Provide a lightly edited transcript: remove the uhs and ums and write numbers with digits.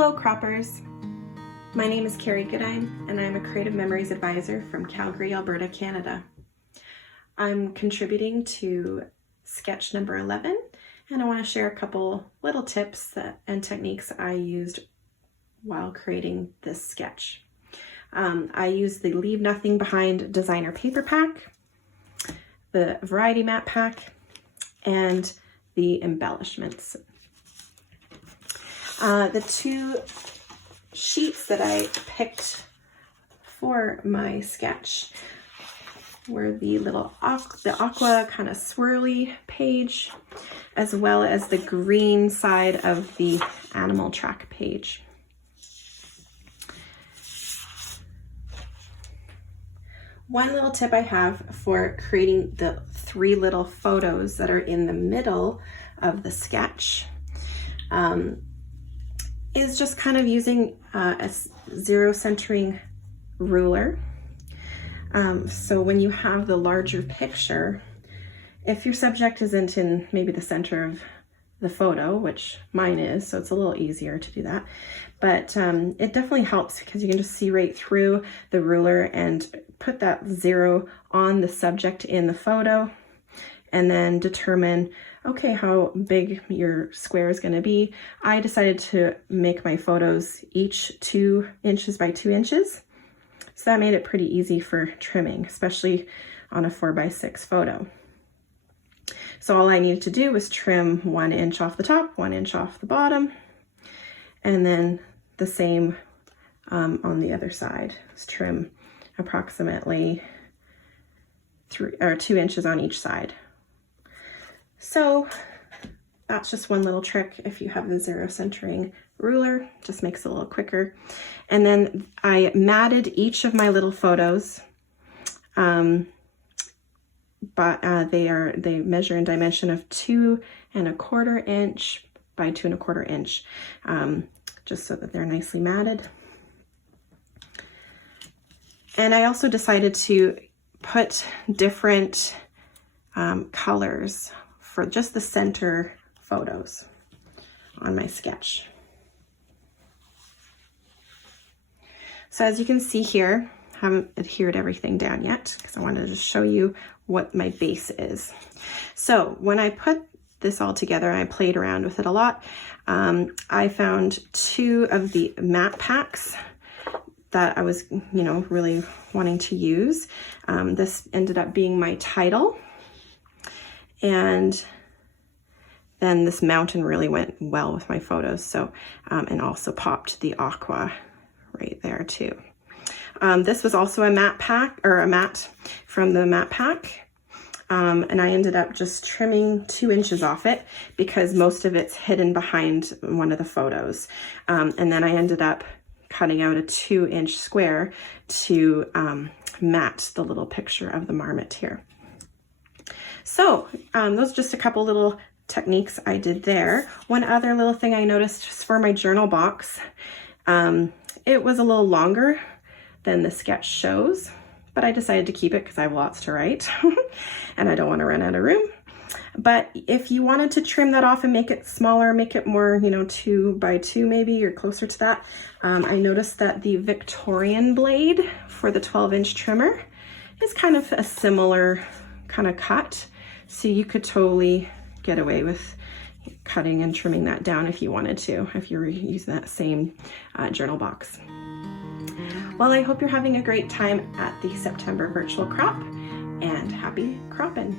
Hello croppers! My name is Carrie Goodine and I'm a Creative Memories Advisor from Calgary, Alberta, Canada. I'm contributing to sketch number 11 and I want to share a couple little tips and techniques I used while creating this sketch. I used the Leave Nothing Behind designer paper pack, the variety map pack, and the embellishments. The two sheets that I picked for my sketch were the aqua kind of swirly page, as well as the green side of the animal track page. One little tip I have for creating the three little photos that are in the middle of the sketch is just kind of using a zero centering ruler. So when you have the larger picture, if your subject isn't in maybe the center of the photo, which mine is, so it's a little easier to do that, but it definitely helps because you can just see right through the ruler and put that zero on the subject in the photo and then determine, okay, how big your square is going to be. I decided to make my photos each 2 inches by 2 inches. So that made it pretty easy for trimming, especially on a 4x6 photo. So all I needed to do was trim 1 inch off the top, 1 inch off the bottom, and then the same on the other side. Just trim approximately 2 inches on each side. So that's just one little trick. If you have the zero centering ruler, just makes it a little quicker. And then I matted each of my little photos, but they measure in dimension of 2 1/4 inch by 2 1/4 inch, just so that they're nicely matted. And I also decided to put different colors for just the center photos on my sketch. So as you can see here, I haven't adhered everything down yet because I wanted to show you what my base is. So when I put this all together and I played around with it a lot, I found 2 of the map packs that I was, really wanting to use. This ended up being my title. And then this mountain really went well with my photos. So, and also popped the aqua right there too. This was also a matte pack, or a matte from the matte pack. And I ended up just trimming 2 inches off it because most of it's hidden behind one of the photos. And then I ended up cutting out a 2 inch square to match the little picture of the marmot here. So those are just a couple little techniques I did there. One other little thing I noticed just for my journal box, it was a little longer than the sketch shows, but I decided to keep it because I have lots to write and I don't want to run out of room. But if you wanted to trim that off and make it smaller, make it more, 2 by 2 maybe, or closer to that, I noticed that the Victorian blade for the 12-inch trimmer is kind of a similar kind of cut. So you could totally get away with cutting and trimming that down if you wanted to, if you were using that same journal box. Well, I hope you're having a great time at the September virtual crop, and happy cropping.